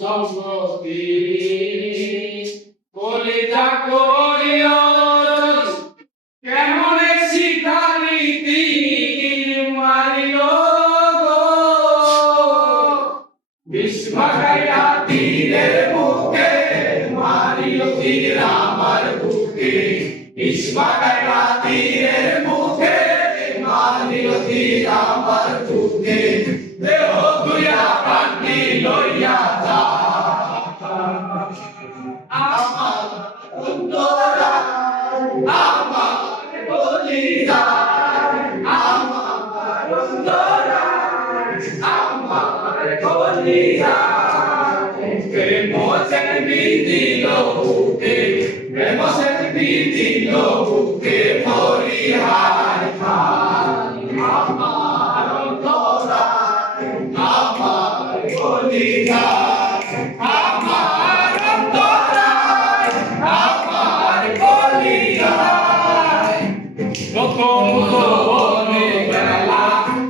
সম্পত্তি কলিজা করিও কেমন মারিল গো বিস্ময়া তীরের বুকে মারিল আমার বুকে বিস্ময়া তীরের বুকে মারিল তীর আমার বুকে দেহ আমার কলিজা আমার অন্তরা আমার কলিজা প্রেম সেন বিদিল বুকে প্রেম সেন বিদিল প্রথম ভবনে গেলা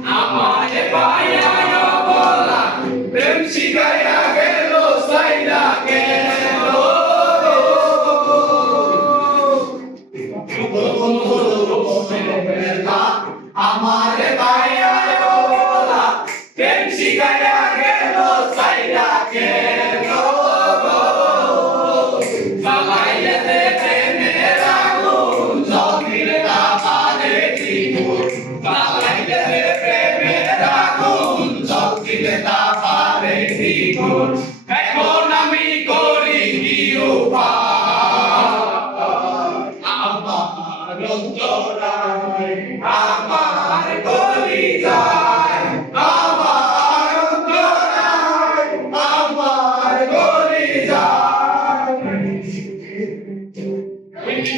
আমায় পাইয়া জগিলে তাহারে দ্বিগুণ এখন আমি করি কি উপায় আমার অন্তরায় আমার কলিজায় আমার অন্তরায় আমার কলিজায়।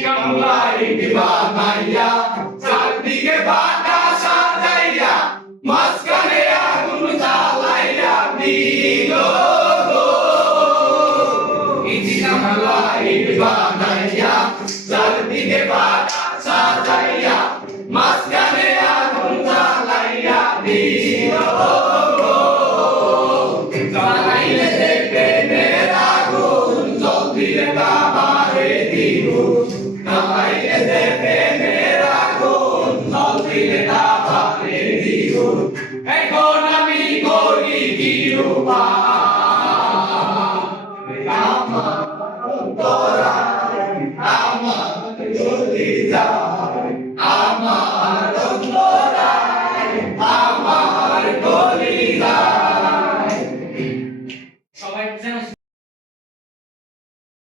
কামলাই বানাইয়া চারদিকে বাটা ইতি কামলাই বানাইয়া চারদিকে বাটা সাজাইয়া মাঝখানে আগুন জ্বালাইয়া দিল জ্বালাইলে দেখবে মেরা আগুন জ্বলতিলে তাহারে দ্বিগুণ জ্বালাইলে দেখবে মেরা আগুন জ্বলতিলে তাহারে দ্বিগুণ এখন আমি করি কি উপায়